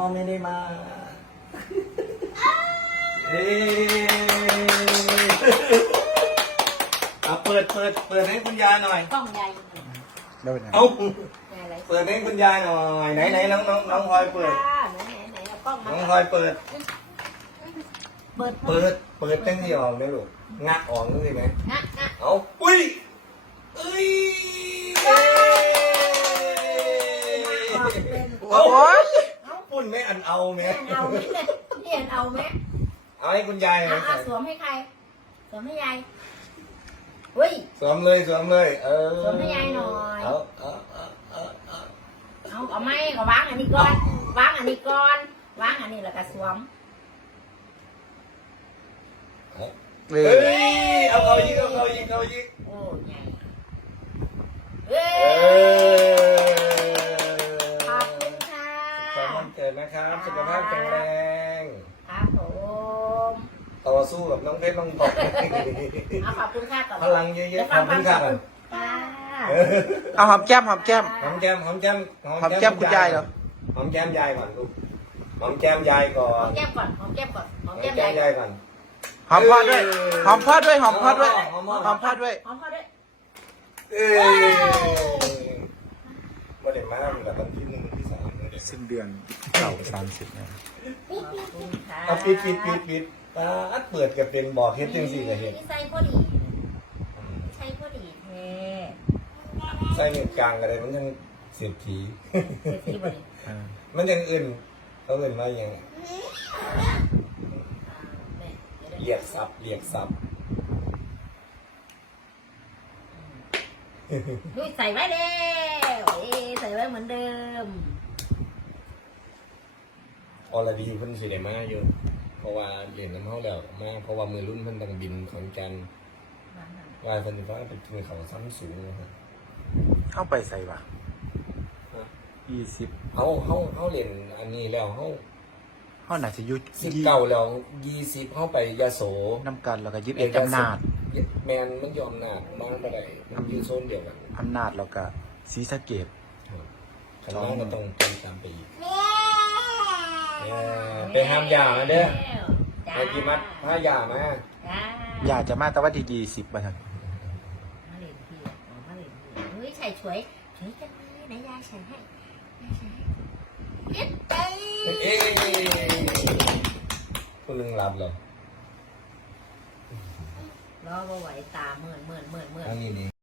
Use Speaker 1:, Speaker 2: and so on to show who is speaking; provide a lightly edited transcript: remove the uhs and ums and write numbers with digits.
Speaker 1: ไม่ได้มาเอ้เอาเปิดให้คุณยายหน่อย
Speaker 2: กล้องใหญ่
Speaker 1: เอาเปิดให้คุณยายหน่อยไหนน้องพลอยเปิด
Speaker 2: ไหนเอากล้องมา
Speaker 1: น้องพลอยเปิด
Speaker 2: เปิด
Speaker 1: เปิดตั้งที่ออกนะลูกงักออกนี่ไหม
Speaker 2: นะ
Speaker 1: เอาอุ้ยเอ้ยโอ้ยปุ่นไม่อันเอาไหม
Speaker 2: เอาไหมนี่เอาไหม
Speaker 1: เอาให้คุณยายหน่อย
Speaker 2: สวมให้ใครสวมให้ยายเฮ้ย
Speaker 1: สวมเลยสวมเลย
Speaker 2: สวมให้ยายหน่อย เอาไม่ก็วางอันนี้ก่อนวางอันนี้ก่อนวางอันนี้แล้วก็สวม
Speaker 1: เฮ้ยเอายิงโอ้ย
Speaker 2: เอ้ขอบคุณค่ะ
Speaker 1: ขอวันเกิดนะครับสุขภาพแข็งแรง
Speaker 2: ครับผม
Speaker 1: ต่อสู้กับน้องเพชรน้องตก
Speaker 2: เอาขอบคุณค่ะก่อน
Speaker 1: พลังเยอะๆขอบคุณค่ะ
Speaker 3: เอาหอมแก้ม
Speaker 1: หอมแก้มคุณยายเหรอหอมแก้มยายก่อนลูกหอมแก้มยายก่อ
Speaker 2: หอน มแก้มก่อนหอมแก้มก่อนหอม
Speaker 1: หอม
Speaker 2: แก้ม
Speaker 1: แก้ม
Speaker 2: ใหญ่
Speaker 1: ยายก่อน
Speaker 3: หอมพ่อด้วยหอมพ่อด้วย
Speaker 2: หอมพ่อด้วย
Speaker 1: เอ้ยมาเด็กมาแบบวันที่1ที่3
Speaker 3: สิ้นเดือนเก่า30นะ
Speaker 2: ขอบคุณค่ะ
Speaker 1: เอาปิดเปิดกับเป็นบอกเฮ็ดจังสี่กับเฮ็ด
Speaker 2: ใส่พอดีใส่พอดีแท้
Speaker 1: ใส่เน็ตกลางอะไรมันยังเสียบผี
Speaker 2: เสียทีบ่ดี
Speaker 1: มันยังอื่นเขาอื่นมาอย่างเรียกซับ
Speaker 2: ดูใส่ไว้แล้วใส่ไว้เหมือนเดิม
Speaker 1: อรดีเพิ่นสิได้มาอยู่เพราะว่าเรียนน้ำเฮาแล้วมาเพราะว่ามือรุ่นเพิ่นต้องบินขอนแก่นวายเพิ่นสิฟ้าไปกินเขาซ้ำสูงนะครับ
Speaker 3: เข้าไปใส่ปะ20
Speaker 1: เขาเรียนอันนี้แล้วเขา
Speaker 3: เขาหนาจะยุด
Speaker 1: 19แล้ว20เขาไปยโส
Speaker 3: น้ำกันแล้วก็21อำนาจ
Speaker 1: แมนมันยอมนาจมาบ่ได้มันอยู่โซนเดียวกัน
Speaker 3: อำนาจแล้วก็ศรีสะเกษ
Speaker 1: ข้างล่างก็ต้องตามไปอีกไปห้ามยามาเด้อไอ้กี่มัดพายามา
Speaker 3: อยากจะมาแต่ว่าที่20มาทัน
Speaker 2: มาเล่นพี่มาเล่นพี่เฮ้ยใส่ช่วยจังเลยไหนยายใส่ให้เอ๊ะ
Speaker 1: เอ๊คุณลุงหลับเหรอ
Speaker 2: รอบ่ไหวตาเมื่อน
Speaker 1: อันนี้นี่